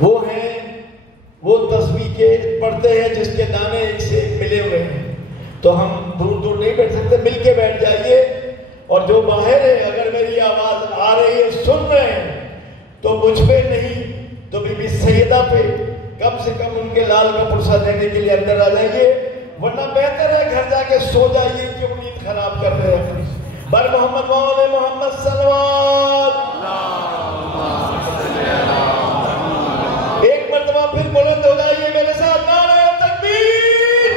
وہ ہیں وہ تسبیح کے پڑھتے ہیں جس کے دانے ایک سے ایک ملے ہوئے ہیں. تو ہم دور دور نہیں بیٹھ سکتے, مل کے بیٹھ جائیے. اور جو باہر ہے اگر میری آواز آ رہی ہے, سن رہے ہیں, تو مجھ پہ نہیں تو بی بی سیدہ پہ کم سے کم ان کے لال کا پرسہ دینے کے لیے اندر آ جائیے, ورنہ بہتر ہے گھر جا کے سو جائیے کہ نیند خراب کر رہے ہیں. بر محمد مولا محمد صلوات. ایک مرتبہ پھر بلند ہو جائیے میرے ساتھ, نعرہ تکبیر,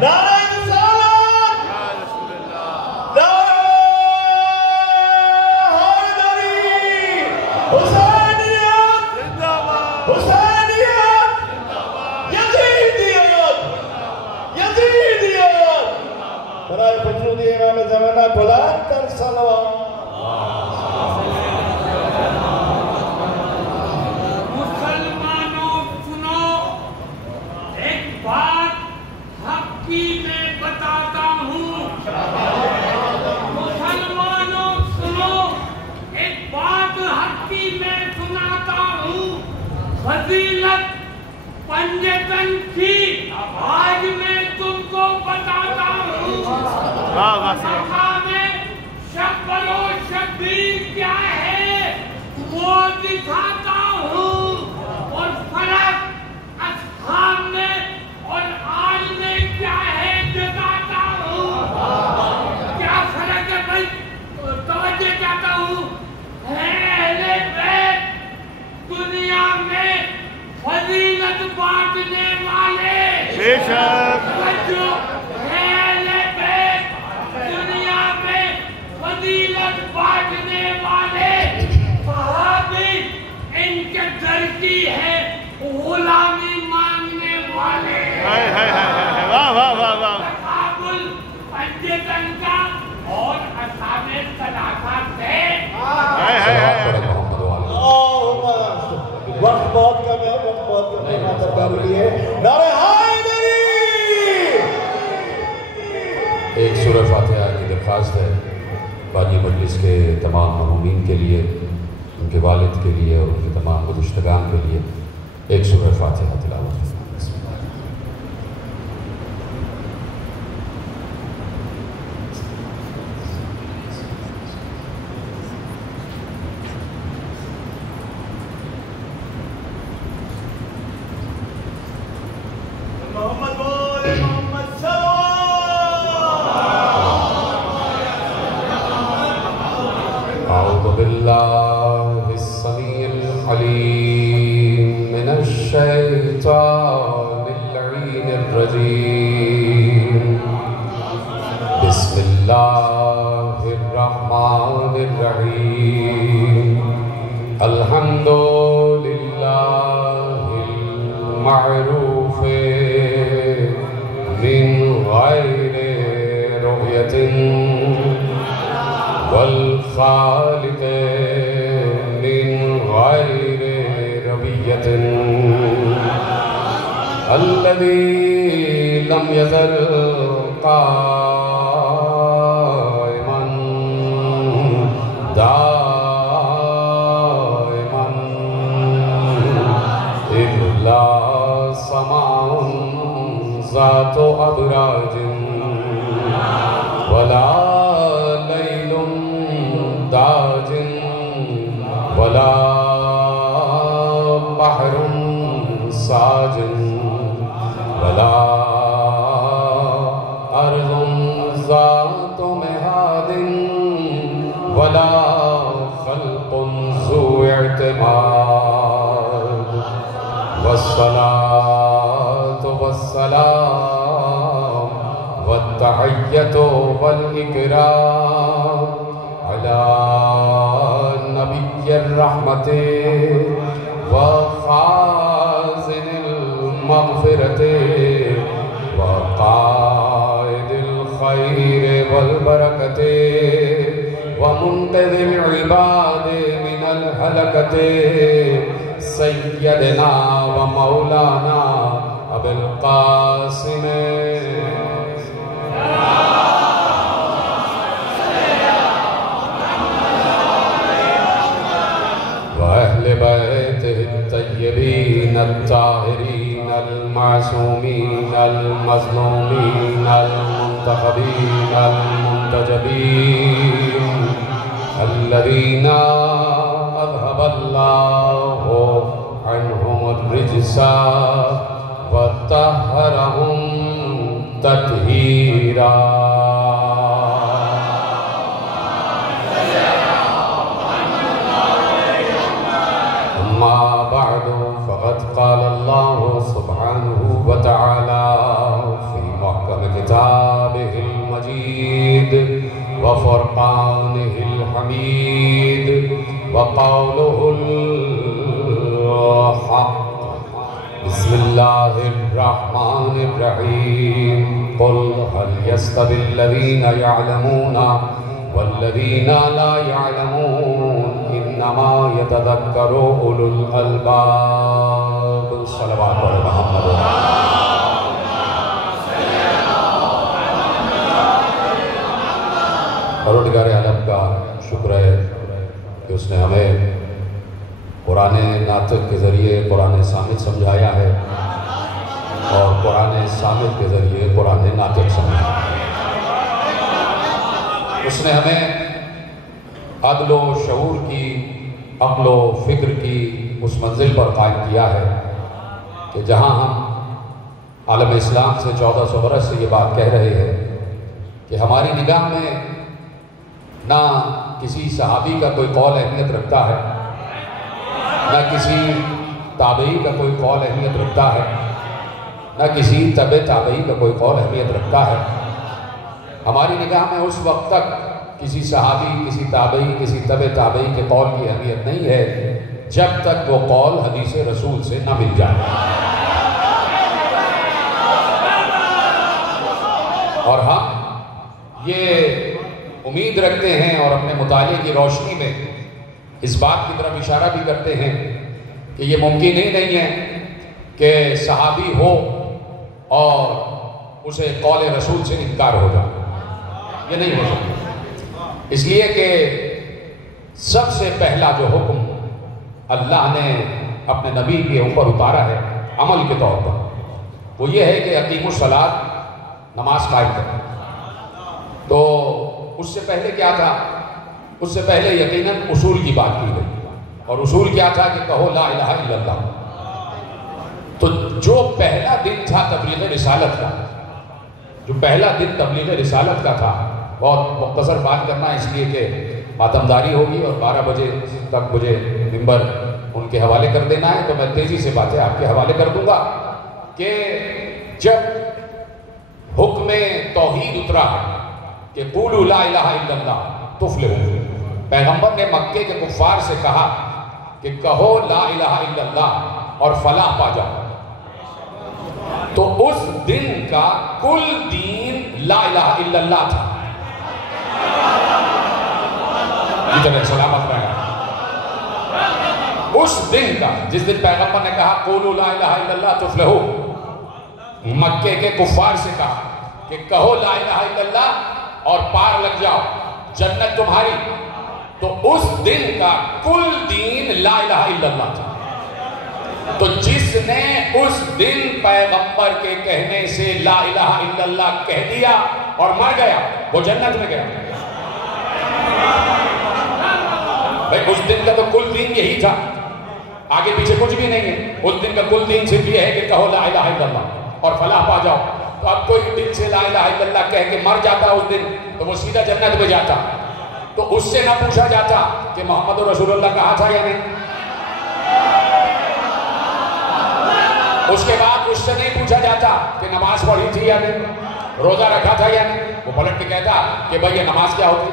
نعرہ رسالت, نعرہ حیدری, حسینیت, حسینیت, یزیدیت, یزیدیت. برائے وجود امام زمانہ بلند تر صلوات. مسلمانوں سنو, ایک بات حق کی میں بتاتا ہوں. مسلمانوں سنو, ایک بات حق کی میں سناتا ہوں. فضیلت پنجتن کی آج میں تم کو بتاتا ہوں. میں شبر و شبیر کیا ہے وہ دکھاتا ہوں, اور فرق اصحاب میں اور آج میں کیا ہے بتاتا ہوں. کیا فرق ہے بھائی, توجہ چاہتا ہوں. اہل بیت دنیا میں فضیلت بانٹنے والے, بے شک اہل بیت دنیا میں فضیلت بانٹنے والے, صحابی ان کے در کی ہے غلامی مانگنے والے. واہ واہ واہ واہ. اصحاب الپنجتن کا اور اصحاب ثلاثہ سے. وقت بہت کم ہے, وقت بہت کم ہے, دربار لیے نعرہ حیدری. ایک سورہ فاتحہ کی درخواست ہے بانی مجلس کے تمام مہمومین کے لیے, ان کے والد کے لیے اور ان کے تمام گزشتگان کے لیے. ایک سورہ فاتحہ تلاوت ہے. محمد مولا محمد صلوات. أعوذ بالله السميع العليم من الشيطان اللعين الرجيم. بسم الله الرحمن الرحيم. الحمد لله المعروف من غير رؤية والخالق من غير ربية, الذي لم يزل قائما دائما إذ لا سماع ذات أبراج ولا ليل داج ولا بحر ساج ولا أرض ذات مهاد ولا خلق ذو اعتماد. والصلاة والسلام والتحية والإكرام على نبي الرحمة وخازن المغفرة وقائد الخير والبركة ومنقذ العباد من الهلكة, سيدنا ومولانا أبي القاسم وأهل بيته الطاهرين المعصومين المظلومين المنتخبين المنتجبين الذين أذهب الله عنهم الرجس وطهرهم تطهيرا. أما بعد فقد قال الله سبحانه وتعالى في محكم كتابه المجيد وفرقانه الحميد وقوله الحق. بسم الله الرحمن الرحيم. قل هل يستوي الذين يعلمون والذين لا يعلمون إنما يتذكر أولو الألباب. صلوات على محمد. پروردگار عالم کا شکر ہے کہ اس نے ہمیں قرآن ناطق کے ذریعے قرآن صامت سمجھایا ہے اور قرآن صامت کے ذریعے قرآن ناطق سمجھایا ہے. اس نے ہمیں عدل و شعور کی، عقل و فکر کی اس منزل پر قائم کیا ہے کہ جہاں ہم عالم اسلام سے 1400 برس سے یہ بات کہہ رہے ہیں کہ ہماری نگاہ میں نہ کسی صحابی کا کوئی قول اہمیت رکھتا ہے، نہ کسی تابعی کا کوئی قول اہمیت رکھتا ہے، نہ کسی تبع تابعی کا کوئی قول اہمیت رکھتا ہے. ہماری نگاہ میں اس وقت تک کسی صحابی، کسی تابعی، کسی تبع تابعی کے قول کی اہمیت نہیں ہے جب تک وہ قول حدیث رسول سے نہ مل جائے. اور ہم یہ امید رکھتے ہیں اور اپنے مطالعے کی روشنی میں اس بات کی طرف اشارہ بھی کرتے ہیں کہ یہ ممکن ہی نہیں ہے کہ صحابی ہو اور اسے قول رسول سے انکار ہو جائے. یہ نہیں ہو سکتا، اس لیے کہ سب سے پہلا جو حکم اللہ نے اپنے نبی کے اوپر اتارا ہے عمل کے طور پر، وہ یہ ہے کہ اقیموا الصلاۃ، نماز قائم کریں. تو اس سے پہلے کیا تھا؟ اس سے پہلے یقیناً اصول کی بات کی گئی، اور اصول کیا تھا کہ کہو لا الہ الا اللہ. تو جو پہلا دن تھا تبلیغ رسالت کا، جو پہلا دن تبلیغ رسالت کا تھا، بہت مختصر بات کرنا اس لیے کہ ماتمداری ہوگی اور 12 بجے تک مجھے ممبر ان کے حوالے کر دینا ہے، تو میں تیزی سے باتیں آپ کے حوالے کر دوں گا کہ جب حکم توحید اترا ہے کہ قولوا لا الہ الا اللہ تفلحوا، پیغمبر نے مکے کے کفار سے کہا کہ کہو لا الہ الا اللہ اور فلاح پا جاؤ. تو اس دن کا کل دین لا الہ الا اللہ تھا. جتنے سلامت رہا اس دن کا، جس دن پیغمبر نے کہا قولوا لا الہ الا اللہ تفلحوا، مکے کے کفار سے کہا کہ کہو لا الہ الا اللہ اور پار لگ جاؤ، جنت تمہاری. تو اس دن کا کل دین لا الہ الا اللہ تھا. تو جس نے اس دن پیغمبر کے کہنے سے لا الہ الا اللہ کہہ دیا اور مر گیا، وہ جنت میں گیا. بھائی اس دن کا تو کل دین یہی تھا، آگے پیچھے کچھ بھی نہیں ہے. اس دن کا کل دین صرف یہ ہے کہ کہو لا الہ الا اللہ اور فلاح پا جاؤ. تو اب کوئی دل سے لا الہ الا اللہ کہہ کے مر جاتا اس دن تو وہ سیدھا جنت میں جاتا. تو اس سے نہ پوچھا جاتا کہ محمد رسول اللہ کہا تھا یا نہیں. اس کے بعد اس سے نہیں پوچھا جاتا کہ نماز پڑھی تھی یا نہیں، روزہ رکھا تھا یا نہیں. وہ پلٹ کے کہتا کہ بھائی یہ نماز کیا ہوتی،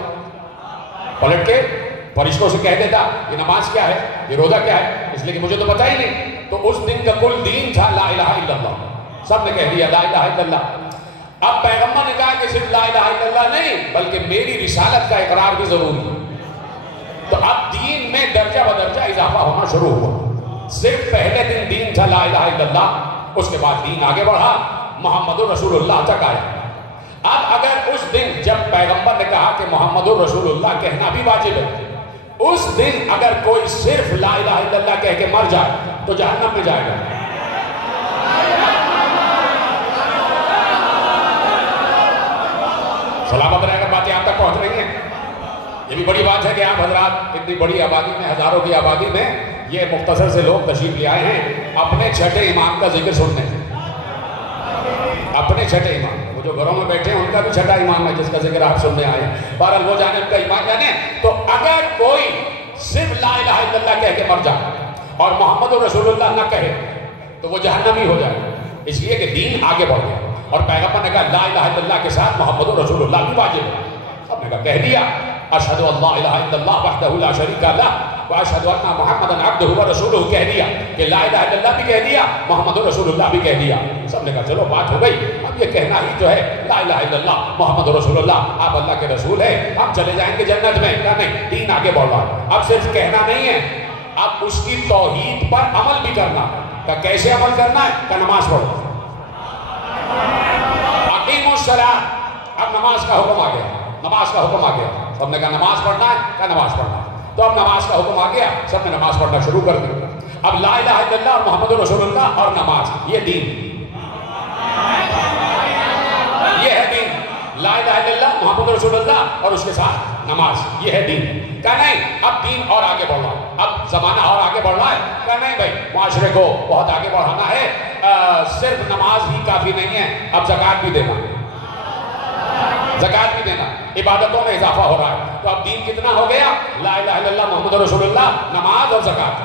پلٹ کے فرشتوں سے کہہ دیتا یہ نماز کیا ہے، یہ روزہ کیا ہے، اس لیے کہ مجھے تو پتہ ہی نہیں. تو اس دن کا کل دین تھا لا الہ الا اللہ. سب نے کہہ دیا لا الہ الا اللہ. اب پیغمبر نے کہا کہ صرف لا الہ الا اللہ نہیں بلکہ میری رسالت کا اقرار بھی ضروری ہے. تو اب دین میں درجہ بدرجہ اضافہ ہونا شروع ہوا. صرف پہلے دن دین تھا لا الہ الا اللہ، اس کے بعد دین آگے بڑھا، محمد رسول اللہ تک آیا. اب اگر اس دن جب پیغمبر نے کہا کہ محمد رسول اللہ کہنا بھی واجب ہے، اس دن اگر کوئی صرف لا الہ الا اللہ کہہ کے مر جائے تو جہنم میں جائے گا. سلامت رہے اگر باتیں آپ تک پہنچ رہی ہیں. یہ بھی بڑی بات ہے کہ آپ حضرات اتنی بڑی آبادی میں، ہزاروں کی آبادی میں، یہ مختصر سے لوگ تشریف لے آئے ہیں اپنے چھٹے امام کا ذکر سننے. اپنے چھٹے امام، وہ جو گھروں میں بیٹھے ہیں ان کا بھی چھٹا امام ہے جس کا ذکر آپ سننے آئے ہیں. بہرحال وہ جانے ان کا ایمان جانے. تو اگر کوئی صرف لا الہ الا اللہ کہہ کے مر جائے اور محمد رسول اللہ نہ کہے تو وہ جہنمی ہو جائے. اس لیے کہ دین آگے بڑھ گیا اور پیغمبر نے کہا لا الہ الا اللہ کے ساتھ محمد رسول اللہ بھی واجب ہے. سب نے کہا کہہ دیا اشہد ان لا الہ الا اللہ وحدہ لا شریک لہ واشہد ان محمدا عبدہ ورسولہ کہہ دیا کہ لا الہ الا اللہ بھی کہہ دیا محمد رسول اللہ بھی کہہ دیا. سب نے کہا چلو بات ہو گئی. اب یہ کہنا ہی جو ہے لا الہ الا اللہ محمد رسول اللہ آپ اللہ کے رسول ہیں ہم چلے جائیں گے جنت میں. کہا نہیں، دین آگے بڑھ رہا ہے. اب صرف کہنا نہیں ہے، اب اس کی توحید پر عمل بھی کرنا. کہا کیسے عمل کرنا ہے؟ کہا نماز پڑھو. اقیموا الصلاۃ. اب نماز کا حکم آ گیا. نماز کا حکم آ گیا. سب نے کہا نماز پڑھنا ہے. کہا نماز پڑھنا ہے. تو اب نماز کا حکم آ گیا، سب نے نماز پڑھنا شروع کر دی. اب لا الہ الا اللہ اور محمد رسول اللہ اور نماز، یہ دین. یہ ہے دین. لا الہ الا اللہ محمد رسول اللہ اور اس کے ساتھ نماز، یہ ہے دین. کہا نہیں، اب دین اور آگے بڑھ رہا ہے، اب زمانہ اور آگے بڑھ رہا ہے. کہا نہیں بھائی، معاشرے کو بہت آگے بڑھانا ہے. صرف نماز ہی کافی نہیں ہے، اب زکوٰۃ بھی دینا. زکوٰۃ بھی دینا. عبادتوں میں اضافہ ہو رہا ہے. تو اب دین کتنا ہو گیا؟ لا الہ الا اللہ محمد رسول اللہ، نماز اور زکوٰۃ.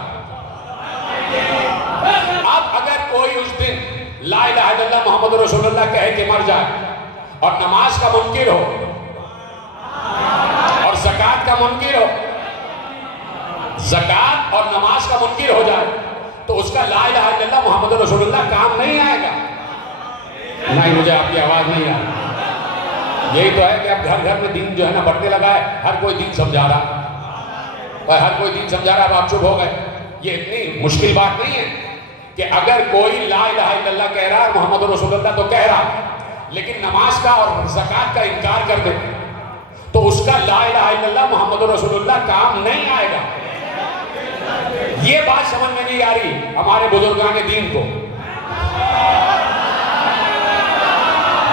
اب اگر کوئی اس دن لا الہ الا اللہ محمد رسول اللہ کہہ کے مر جائے اور نماز کا منکر ہو اور زکوٰۃ کا منکر ہو، زکوٰۃ اور نماز کا منکر ہو جائے تو اس کا لا الہ الا اللہ محمد رسول اللہ کام نہیں آئے گا. نہیں، مجھے آپ کی آواز نہیں آئی. یہی تو ہے کہ اب گھر گھر میں دین جو ہے نا بڑھنے لگا ہے. ہر کوئی دین سمجھا رہا، ہر کوئی دین سمجھا رہا. اب آپ چپ ہو گئے. یہ اتنی مشکل بات نہیں ہے کہ اگر کوئی لا الہ الا اللہ کہہ رہا ہے محمد رسول اللہ تو کہہ رہا لیکن نماز کا اور زکوٰۃ کا انکار کر دے تو اس کا لا الہ الا اللہ محمد رسول اللہ کام نہیں آئے گا. یہ بات سمجھ میں نہیں آ رہی ہمارے بزرگان دین کو.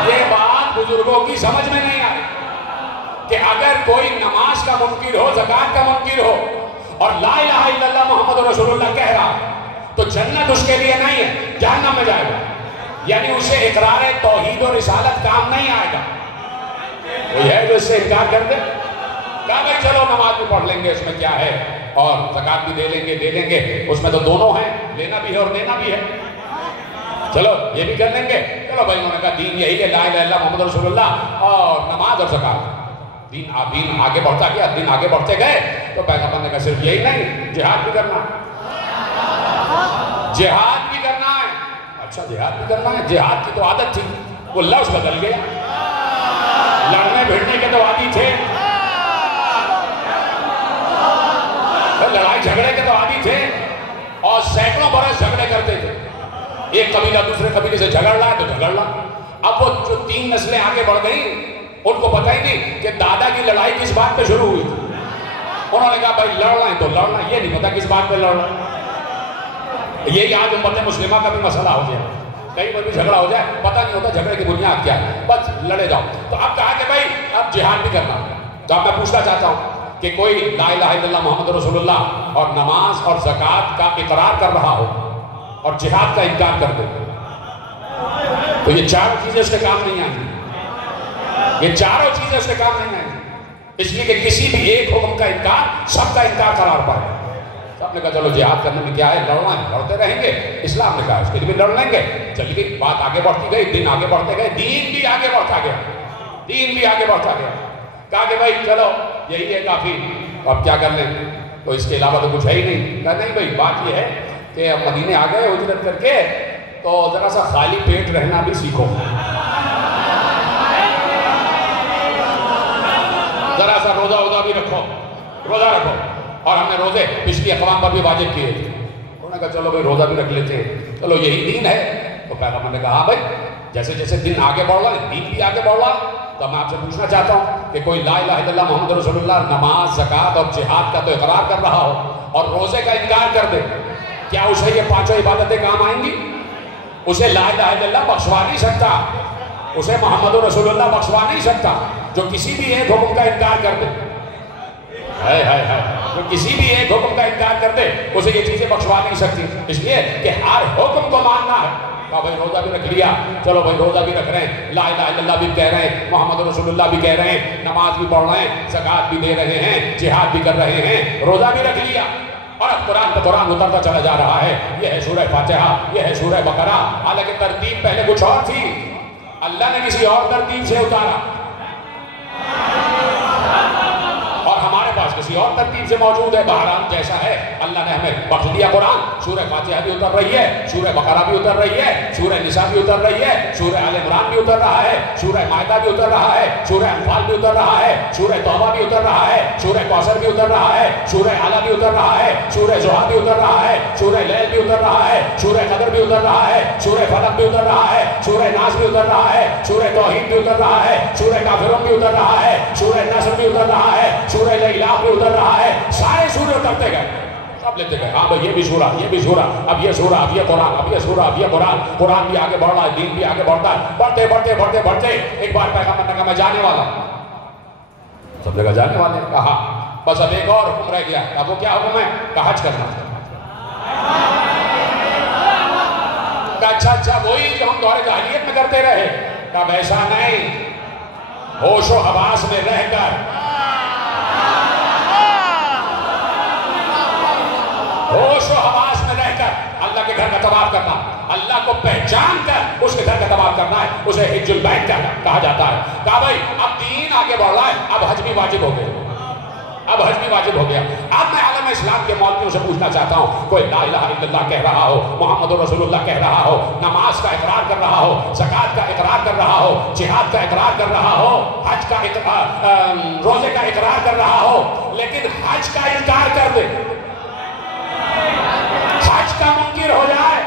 یہ بات بزرگوں کی سمجھ میں نہیں آئی کہ اگر کوئی نماز کا منکر ہو، زکوٰۃ کا منکر ہو اور لا الہ الا اللہ محمد رسول اللہ کہہ رہا تو جنت اس کے لیے نہیں ہے، جہنم میں جائے گا. یعنی اسے اقرار توحید اور رسالت کام نہیں آئے گا. کوئی ہے جو اس سے انکار کر دے؟ کہا بھائی چلو نماز بھی پڑھ لیں گے، اس میں کیا ہے، اور زکوٰۃ بھی دے لیں گے، اس میں تو دونوں ہیں، لینا بھی ہے اور دینا بھی ہے. چلو یہ بھی کر لیں گے. چلو بھائی انہوں نے کہا دین یہی ہے لا الہ الا اللہ محمد رسول اللہ اور نماز اور زکوٰۃ. دین آگے بڑھتا گیا. دین آگے بڑھتے گئے تو پیغمبر نے کہا صرف یہی نہیں، جہاد بھی کرنا ہے. جہاد بھی کرنا ہے. اچھا جہاد بھی کرنا ہے. جہاد کی تو عادت تھی، وہ لفظ بدل گیا. لڑنے بھیڑنے کے تو عادی تھے، لڑائی جھگڑے کے تو عادی تھے اور سینکڑوں برس جھگڑے کرتے تھے. ایک قبیلہ دوسرے قبیلے سے جھگڑ رہا ہے تو جھگڑ رہا. اب وہ جو 3 نسلیں آگے بڑھ گئیں ان کو پتہ ہی نہیں کہ دادا کی لڑائی کس بات پہ شروع ہوئی تھی. انہوں نے کہا بھائی لڑنا ہے تو لڑنا، یہ نہیں پتا کس بات پہ لڑنا. یہی آج امت مسلمہ کا بھی مسئلہ ہو گیا. کہیں پر بھی جھگڑا ہو جائے پتہ نہیں ہوتا جھگڑے کی بنیاد کیا ہے، بس لڑے جاؤ. تو اب کہا کہ بھائی اب جہاد بھی کرنا. تو اب میں پوچھنا چاہتا ہوں کہ کوئی لا الہ الا اللہ محمد رسول اللہ اور نماز اور زکوٰۃ کا اقرار کر رہا ہو اور جہاد کا انکار کر دے تو یہ چاروں چیزیں اس کے کام نہیں آئیں گی. یہ چاروں چیزیں اس کے کام نہیں آئیں گی، اس لیے کہ کسی بھی ایک حکم کا انکار سب کا انکار قرار پائے. سب نے کہا چلو جہاد کرنے میں کیا ہے، لڑنا ہے، لڑتے رہیں گے. اسلام نے کہا اس کے لیے بھی لڑ لیں گے. چلی گئی بات، آگے بڑھتی گئی، دن آگے بڑھتے گئے، دین بھی آگے بڑھتا گیا. دین بھی آگے بڑھتا گیا. کہا کہ بھائی چلو یہی ہے کافی، اب کیا کر لیں، تو اس کے علاوہ تو کچھ ہے ہی نہیں. کہا نہیں بھائی بات یہ ہے کہ اب مدینے آ گئے ہجرت کر کے تو ذرا سا خالی پیٹ رہنا بھی سیکھو. ذرا سا روزہ بھی رکھو، روزہ رکھو. اور ہم نے روزے پچھلی اقوام پر بھی واجب کیے تھے. انہوں نے کہا چلو بھائی روزہ بھی رکھ لیتے ہیں، چلو یہی دین ہے. تو پیغمبر نے کہا ہاں بھائی جیسے جیسے دن آگے بڑھ رہا ہے دین بھی آگے بڑھ رہا ہے. تو میں آپ سے پوچھنا چاہتا ہوں کہ کوئی لا الہ الا اللہ محمد رسول اللہ نماز، زکوٰۃ اور جہاد کا تو اقرار کر رہا ہو اور روزے کا انکار کر دے، کیا اسے یہ 5 عبادتیں کام آئیں گی؟ اسے لا الہ الا اللہ بخشوا نہیں سکتا، اسے محمد رسول اللہ بخشوا نہیں سکتا. جو کسی بھی ایک حکم کا انکار کر دے، جو کسی بھی ایک حکم کا انکار کر دے اسے یہ چیزیں بخشوا نہیں سکتی، اس لیے کہ ہر حکم کو ماننا ہے۔ کہا بھائی روزہ بھی رکھ لیا، چلو بھائی روزہ بھی رکھ رہے ہیں، لا الہ الا اللہ بھی کہہ رہے ہیں، محمد رسول اللہ بھی کہہ رہے ہیں، نماز بھی پڑھ رہے ہیں، زکوٰۃ بھی دے رہے ہیں، جہاد بھی کر رہے ہیں، روزہ بھی رکھ لیا، اور اب قرآن پہ قرآن اترتا چلا جا رہا ہے۔ یہ ہے سورہ فاتحہ، یہ ہے سورہ بقرہ، حالانکہ ترتیب پہلے کچھ اور تھی، اللہ نے کسی اور ترتیب سے اتارا، اور ہمارے پاس کسی اور ترتیب سے موجود ہے۔ بہرحال جیسا ہے اللہ نے ہمیں بخش دیا قرآن، سورہ فاتحہ بھی اتر رہی ہے، سورہ بقرہ بھی اتر رہی ہے، سورہ نساء بھی اتر رہی ہے، سورہ آل عمران بھی اتر رہا ہے، سورہ مائدہ بھی اتر رہا ہے، سورہ انفال بھی اتر رہا ہے، سورہ توبہ بھی اتر رہا ہے، سورہ کوثر بھی اتر رہا ہے، سورہ اعلیٰ بھی اتر رہا ہے، سورہ زحا بھی اتر رہا ہے، سورہ لیل بھی اتر رہا ہے، سورہ قدر بھی اتر رہا ہے، سورہ فلق بھی اتر رہا ہے، سورہ ناس بھی اتر رہا ہے، سورہ توحید بھی اتر رہا ہے، سورہ کافرون بھی اتر رہا ہے، سورہ نصر بھی اتر رہا ہے، سورہ الاعلاف بھی اتر رہا ہے، سارے سورے اترتے گئے، سب لیتے گئے، ہاں بھائی یہ بھی سورہ، یہ بھی سورہ، اب یہ سورہ، اب یہ قرآن، اب یہ سورہ، اب یہ قرآن، قرآن بھی آگے بڑھ رہا ہے، دین بھی آگے بڑھتا ہے، بڑھتے بڑھتے بڑھتے بڑھتے ایک بار پیغمبر نے کہا میں جانے والا ہوں، سب نے کہا جانے والے، کہا بس اب ایک اور حکم رہ گیا، اب وہ کیا حکم ہے؟ کہا حج کرنا، کہا اچھا وہی جو ہم دور جاہلیت میں کرتے رہے، کہا ایسا نہیں، ہوش و حواس میں رہ کر، ہوش و حواس میں رہ کر اللہ کے گھر کا طواف کرنا، اللہ کو پہچان کر اس کے گھر کا طواف کرنا ہے، اسے حج البیت کہا جاتا ہے۔ کہا بھائی اب دین آگے بڑھ رہا ہے، اب حج بھی واجب ہو گیا، اب حج بھی واجب ہو گیا۔ اب میں عالم اسلام کے مولویوں سے پوچھنا چاہتا ہوں، کوئی لا الہ الا اللہ کہہ رہا ہو، محمد رسول اللہ کہہ رہا ہو، نماز کا اقرار کر رہا ہو، زکوٰۃ کا اقرار کر رہا ہو، جہاد کا اقرار کر رہا ہو، حج کا روزے کا اقرار کر رہا ہو، لیکن حج کا انکار کر دے، حج کا منکر ہو جائے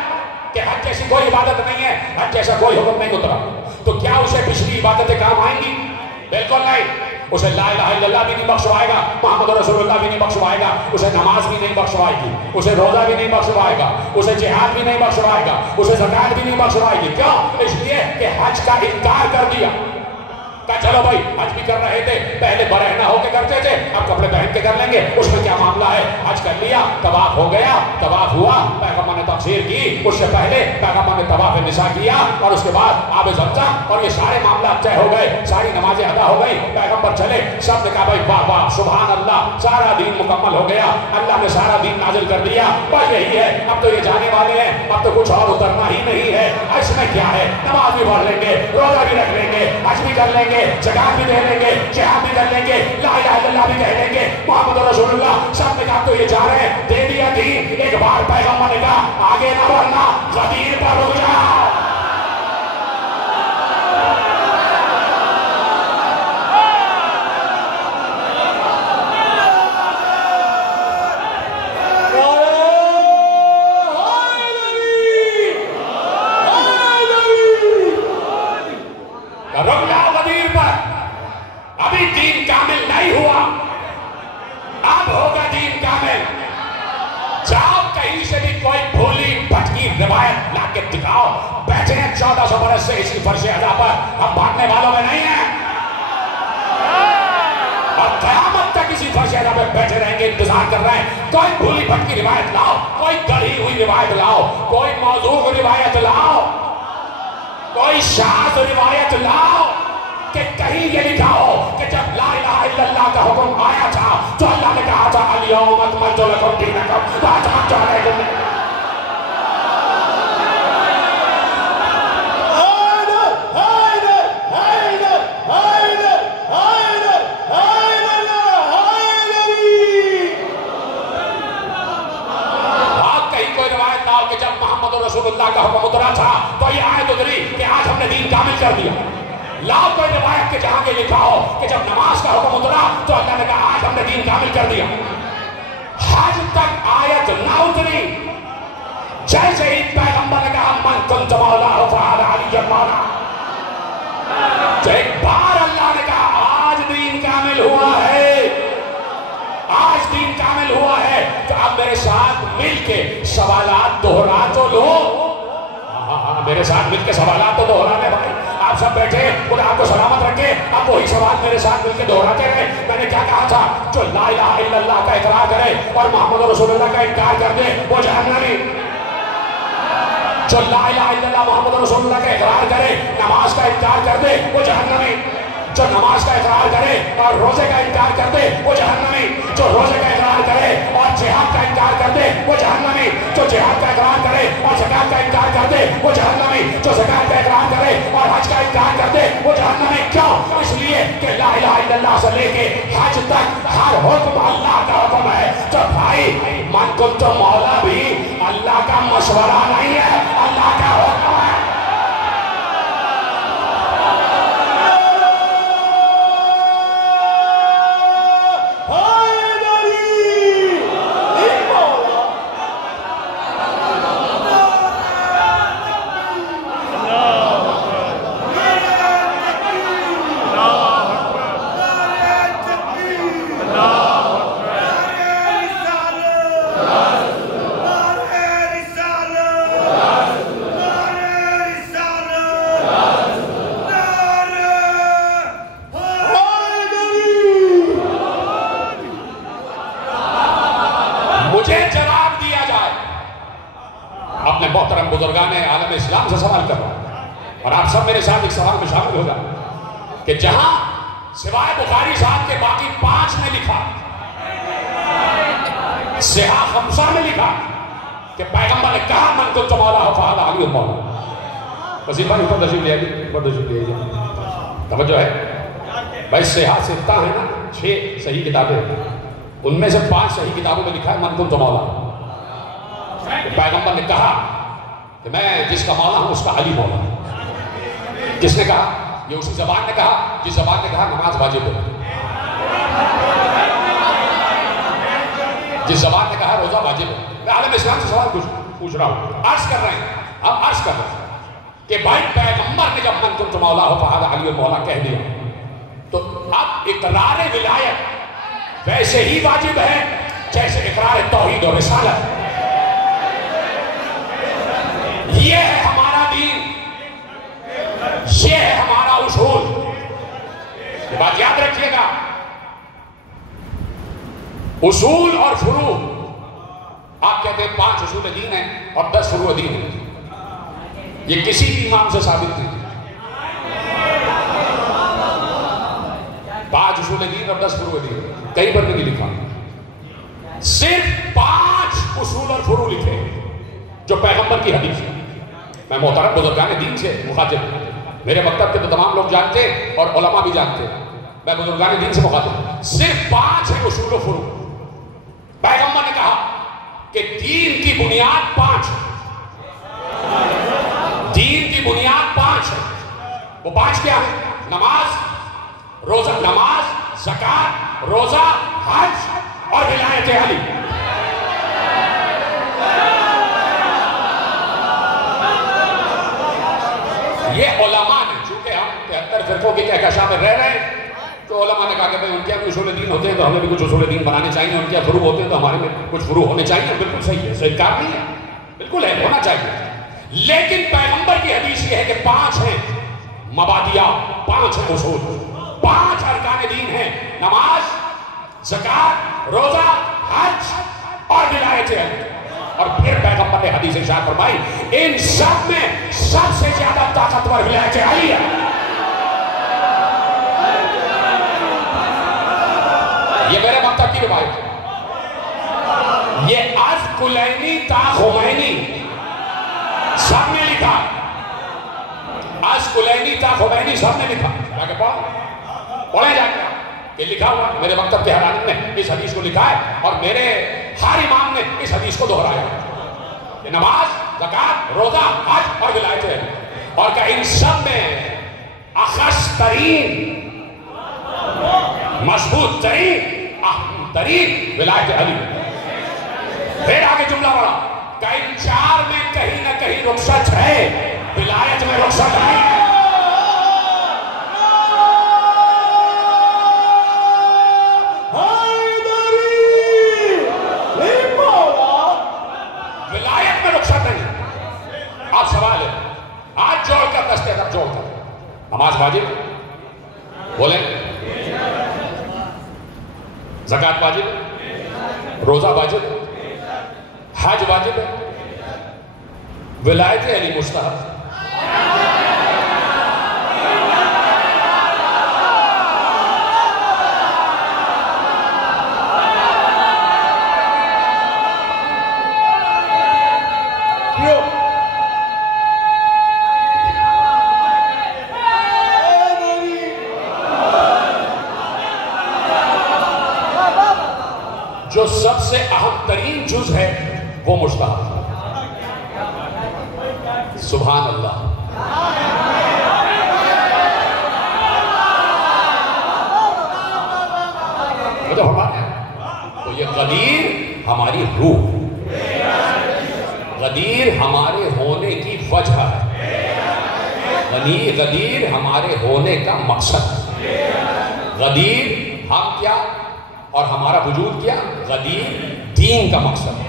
کہ حج جیسی کوئی عبادت نہیں ہے، حج جیسا کوئی حکم نہیں اترا، تو کیا اسے پچھلی عبادتیں کام آئیں گی؟ بالکل نہیں، اسے لا الہ الا اللہ بھی نہیں بخشوائے گا، محمد رسول اللہ بھی نہیں بخشوائے گا، اسے نماز بھی نہیں بخشوائے گی، اسے روزہ بھی نہیں بخشوائے گا، اسے جہاد بھی نہیں بخشوائے گا، اسے زکوٰۃ بھی نہیں بخشوائے گی۔ کیوں؟ اس لیے کہ حج کا انکار کر دیا۔ کہا چلو بھائی حج بھی کر رہے تھے، پہلے برہنہ ہو کے کرتے تھے، اب کپڑے پہن کے کر لیں گے، اس میں کیا معاملہ ہے؟ حج کر لیا، طواف ہو گیا، طواف ہوا، پیغمبر نے تقصیر کی، اس سے پہلے پیغمبر نے طواف نساء کیا، اور اس کے بعد آب زمزم، اور یہ سارے معاملات طے ہو گئے، ساری نمازیں ادا ہو گئی، پیغمبر چلے، سب نے کہا بھائی واہ واہ سبحان اللہ، سارا دین مکمل ہو گیا، اللہ نے سارا دین نازل کر دیا، بس یہی ہے، اب تو یہ جانے والے ہیں، اب تو کچھ اور اترنا ہی نہیں ہے۔ اس میں کیا ہے؟ نماز بھی پڑھ لیں گے، روزہ بھی رکھ لیں گے، حج بھی کر لیں گے، زکوٰۃ بھی دے لیں گے، جہاد بھی کر لیں گے، لا الہ الا اللہ بھی کہہ لیں گے، محمد رسول اللہ، سب نے کہا تو یہ جا رہے ہیں، دے دیا دین۔ ایک بار پیغمبر نے کہا آگے نہ بڑھنا، غدیر پر رک جاؤ۔ رک جاؤ غدیر پر، ابھی دین کامل نہیں ہوا، اب ہوگا دین کامل۔ جاؤ کہیں سے بھی کوئی بھولی بھٹکی روایت لا کے دکھاؤ، بیٹھے ہیں 1400 برس سے اسی فرش ادا پر، ہم بھاگنے والوں میں نہیں ہیں، اور قیامت تک اسی فرش ادا پہ بیٹھے رہیں گے، انتظار کر رہے ہیں۔ کوئی بھولی بھٹکی روایت لاؤ، کوئی گڑھی ہوئی روایت لاؤ، کوئی موضوع روایت لاؤ، کوئی شاذ روایت لاؤ کہ کہیں یہ لکھا ہو کہ جب لا الہ الا اللہ کا حکم آیا تھا تو اللہ نے کہا تھا الیوم اکملت لکم دینکم واتممت علیکم۔ کہ جب محمد رسول اللہ کا حکم اترا تھا تو یہ آیت اتری کہ آج ہم نے دین کامل کر دیا۔ لاؤ کوئی روایت کے جہاں یہ لکھا ہو کہ جب نماز کا حکم اترا تو اللہ نے کہا آج ہم نے دین کامل کر دیا۔ حج تک آیت نہ اتری، جیسے ہی پیغمبر نے کہا من کنت مولا فعلی علی مولا، تو ایک بار اللہ نے کہا آج دین کامل ہوا ہے، آج دین کامل ہوا ہے۔ تو اب میرے ساتھ مل کے سوالات دہرا تو لو، میرے ساتھ مل کے سوالات تو دہرا لے بھائی۔ آپ سب بیٹھے، خدا آپ کو سلامت رکھے. اب وہی سوال میرے ساتھ مل کے دہراتے رہے. میں نے کیا کہا تھا؟ جو لا الہ الا اللہ کا اقرار کرے اور محمد رسول اللہ کا انکار کر دے وہ جہنمی. جو لا الہ الا اللہ محمد رسول اللہ کا اقرار کرے، نماز کا انکار کر دے وہ جہنمی. جو نماز کا اقرار کرے اور روزے کا انکار کر دے وہ جہنمی. جو روزے کا اقرار کرے اور جہاد کا انکار کر دے وہ جہنمی. جو جہاد کا اقرار کرے اور زکات کا انکار کر دے وہ جہنمی. جو زکات کا اقرار کرے اور حج کا انکار کر دے وہ جہنمی. کیوں؟ اس لیے کہ لا الہ الا اللہ سے لے کے حج تک ہر حکم اللہ کا حکم ہے. تو بھائی من کنت مولا بھی اللہ کا مشورہ نہیں ہے، اللہ کا حکم ہے. محترم بزرگان عالم اسلام سے سوال کر رہا ہوں اور آپ سب میرے ساتھ ایک سوال میں شامل ہوگا کہ جہاں سوائے بخاری صاحب کے باقی 5 نے لکھا، صحاح خمسہ میں لکھا کہ پیغمبر نے کہا من کنت مولا فہذا علی مولا. وسیم بھائی اوپر تشریف لے آئیے، اوپر تشریف لے آئیے. توجہ ہے بھائی، صحاح ستہ ہے نا، 6 صحیح کتابیں، ان میں سے 5 صحیح کتابوں میں لکھا ہے من کنت مولا. پیغمبر نے کہا کہ میں جس کا مولا ہوں اس کا علی مولا. کس نے کہا؟ یہ اسی زبان نے کہا جس زبان نے کہا نماز واجب ہے، جس زبان نے کہا روزہ واجب ہے. میں عالم اسلام سے سوال پوچھ رہا ہوں، عرض کر رہے ہیں، ہم عرض کر رہے ہیں کہ بھائی پیغمبر نے جب من کنت مولا فہذا علی مولا کہہ دیا تو اب اقرار ولایت ویسے ہی واجب ہے جیسے اقرار توحید اور رسالت. یہ ہے ہمارا دین، یہ ہے ہمارا اصول. یہ بات یاد رکھیے گا، اصول اور فروع. آپ کہتے ہیں 5 اصول دین ہیں اور 10 فروع دین ہیں، یہ کسی بھی امام سے ثابت نہیں. 5 اصول دین اور 10 فروع دین کہیں پر نہیں لکھا، صرف 5 اصول اور فروع لکھے جو پیغمبر کی حدیث ہے. میں محترم بزرگان دین سے مخاطب ہوں، میرے مکتب کے تو تمام لوگ جانتے ہیں اور علماء بھی جانتے ہیں، میں بزرگان دین سے مخاطب ہوں. صرف 5 ہیں اصول و فروع. پیغمبر نے کہا کہ دین کی بنیاد 5 ہے، دین کی بنیاد 5 ہے. وہ 5 کیا ہے؟ نماز، روزہ، نماز، زکات، روزہ، حج اور ولایت علی. یہ علماء نے، چونکہ ہم 73 فرقوں کی کہکشاں میں رہ رہے ہیں، تو علماء نے کہا کہ بھئی ان کے اصول دین ہوتے ہیں تو ہمیں بھی کچھ اصول دین بنانے چاہیے، ان کے فروع ہوتے ہیں تو ہمارے میں کچھ فروع ہونے چاہیے. بالکل صحیح ہے، صحیح کار نہیں ہے، بالکل ہے، ہونا چاہیے. لیکن پیغمبر کی حدیث یہ ہے کہ 5 ہیں مبادیات، 5 ہیں اصول، 5 ارکان دین ہیں: نماز، زکات، روزہ، حج اور ولایت علی. اور پھر پیغمبر نے حدیث ارشاد فرمائی ان سب میں سب سے زیادہ طاقتور ولایت علی ہے. یہ میرے مکتب کی روایت ہے. یہ از کلینی تا خمینی سب نے لکھا، از کلینی تا خمینی سب نے لکھا. جا کے پڑھیں جا کے کہ لکھا ہوا میرے مکتب کے ہر عالم نے اس حدیث کو لکھا ہے اور میرے ہر امام نے اس حدیث کو دہرایا کہ نماز، زکات، روزہ، حج اور ولایت علی. اور کہ ان سب میں اخص ترین، مضبوط ترین، اہم ترین ولایت علی. پھر آگے جملہ بڑھا کہ ان 4 میں کہیں نہ کہیں رخصت ہے، ولایت میں رخصت نہیں ہے. ولایت میں رخصت نہیں. آپ سوال ہے، آج جوڑ کر دستے تک جوڑ کر نماز واجب بولیں، زکوٰۃ واجب، روزہ واجب، حج واجب ہے، ولایت علی مستحب۔ جو سب سے اہم ترین جز ہے وہ مستحب۔ سبحان اللہ۔ مجھے فرمایا تو یہ غدیر ہماری روح، غدیر ہمارے ہونے کی وجہ ہے، غدیر ہمارے ہونے کا مقصد، غدیر ہم کیا اور ہمارا وجود کیا، غدیر دین کا مقصد ہے،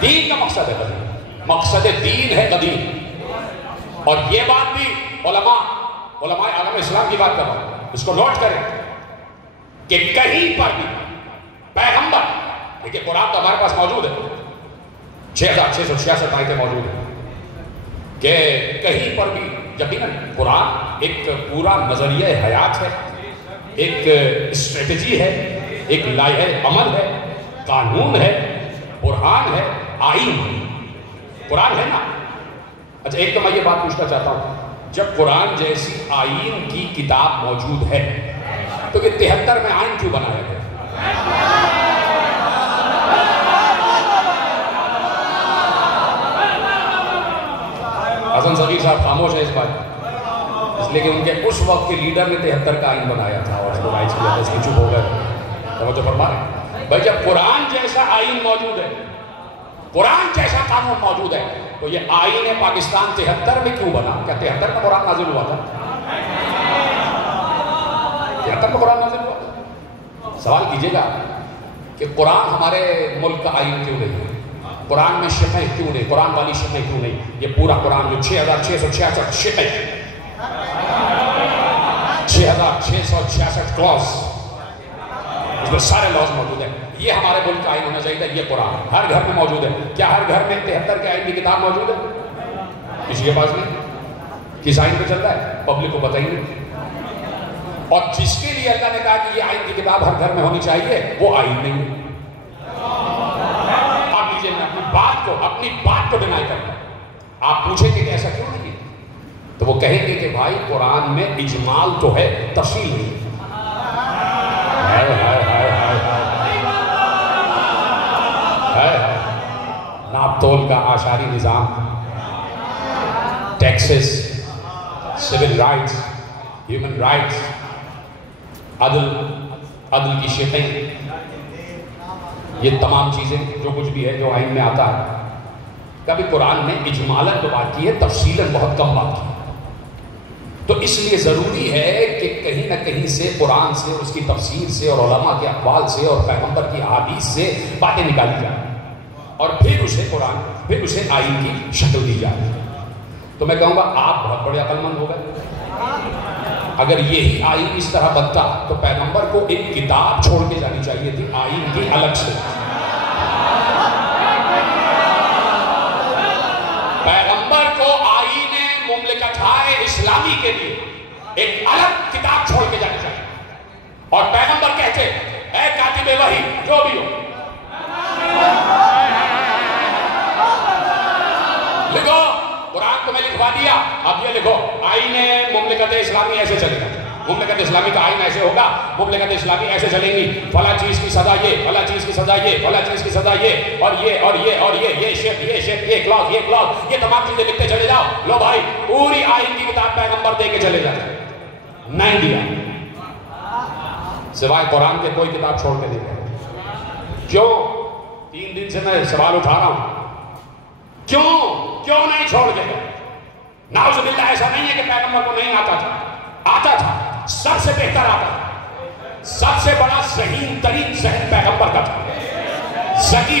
دین کا مقصد ہے غدیر، مقصد دین ہے غدیر۔ اور یہ بات بھی علماء عالم اسلام کی بات کر رہا ہوں، اس کو نوٹ کریں کہ کہیں پر بھی پیغمبر، دیکھیں قرآن تو ہمارے پاس موجود ہے، 6666 آیتیں موجود ہیں، کہ کہیں پر بھی یقیناً قرآن ایک پورا نظریہ حیات ہے، ایک اسٹریٹجی ہے، ایک لائحہ عمل ہے، قانون ہے، برہان ہے، آئین ہے، قرآن ہے نا۔ اچھا ایک تو میں یہ بات پوچھنا چاہتا ہوں، جب قرآن جیسی آئین کی کتاب موجود ہے تو یہ 73 میں آئین کیوں بنایا گیا؟ حسن صغیر صاحب خاموش ہے اس بات، اس لیے کہ ان کے اس وقت کے لیڈر نے 73 کا آئین بنایا تھا اور اس کو رائٹس کیا تھا، اس کی چپ ہو گئے۔ توجہ فرمائیں بھائی، جب قرآن جیسا آئین موجود ہے، قرآن جیسا قانون موجود ہے، تو یہ آئین پاکستان 73 میں کیوں بنا؟ کیا 73 میں قرآن نازل ہوا تھا؟ 73 میں قرآن نازل ہوا تھا؟ سوال کیجئے گا کہ قرآن ہمارے ملک کا آئین کیوں نہیں ہے؟ قرآن میں شقیں کیوں نہیں؟ قرآن والی شقیں کیوں نہیں؟ یہ پورا قرآن جو 6666 شقیں، 6666 کلاس، اس میں سارے لاز موجود ہیں، یہ ہمارے ملک کا آئین ہونا چاہیے تھا۔ یہ قرآن ہر گھر میں موجود ہے۔ کیا ہر گھر میں 73 کے آئین کی کتاب موجود ہے؟ کسی کے پاس نہیں؟ کس آئین پہ چل رہا ہے؟ پبلک کو بتائیے۔ اور جس کے لیے اللہ نے کہا کہ یہ آئین کی کتاب ہر گھر میں ہونی چاہیے، وہ آئین نہیں ہے۔ آپ لیجیے، میں اپنی بات کو ڈینائی کرتا ہوں۔ آپ پوچھیں گے کہ ایسا کیوں نہیں ہے، تو وہ کہیں گے کہ بھائی قرآن میں اجمال تو ہے، تفصیل نہیں ہے۔ ناپ تول کا اعشاری نظام، taxes, civil rights, human rights, عدل کی شقیں، یہ تمام چیزیں جو کچھ بھی ہے جو آئین میں آتا ہے، کبھی قرآن نے اجمالاً تو بات کی ہے، تفصیلاً بہت کم بات کی ہے۔ تو اس لیے ضروری ہے کہ کہیں نہ کہیں سے قرآن سے، اس کی تفسیر سے اور علماء کے اقوال سے اور پیغمبر کی احادیث سے باتیں نکالی جائیں اور پھر اسے آئین کی شکل دی جائے۔ تو میں کہوں گا آپ بہت بڑے عقل مند ہو گئے۔ اگر یہی آئین اس طرح بنتا تو پیغمبر کو ایک کتاب چھوڑ کے جانی چاہیے تھی آئین کی الگ سے۔ پیغمبر کو آئین مملکت اسلامی کے لیے ایک الگ کتاب چھوڑ کے جانی چاہیے، اور پیغمبر کہتے اے کاتب وحی جو بھی ہو، لکھو قرآن کو میں لکھوا دیا، اب یہ لکھو آئین مملکت اسلامی ایسے چلے گا، مملکت اسلامی کا آئین ایسے ہوگا، مملکت اسلامی ایسے چلیں گی، فلاں چیز کی سزا یہ، فلاں چیز کی سزا یہ، فلاں چیز کی سزا یہ، اور یہ اور یہ اور یہ شیخ یہ شیخ یہ کلاس یہ کلاس، یہ تمام چیزیں لکھتے چلے جاؤ۔ لو بھائی پوری آئین کی کتاب پیغمبر دے کے چلے جائیں، نہیں دیا، سوائے قرآن کے کوئی کتاب چھوڑ کے نہیں گئے۔ کیوں؟ 3 دن سے میں سوال اٹھا رہا ہوں، کیوں نہیں چھوڑ کے گئے؟ نعوذ باللہ ایسا نہیں ہے کہ پیغمبر کو نہیں آتا تھا، سب سے بہتر آتا تھا، سب سے بڑا ذہین ترین ذہن پیغمبر کا تھا، ذکی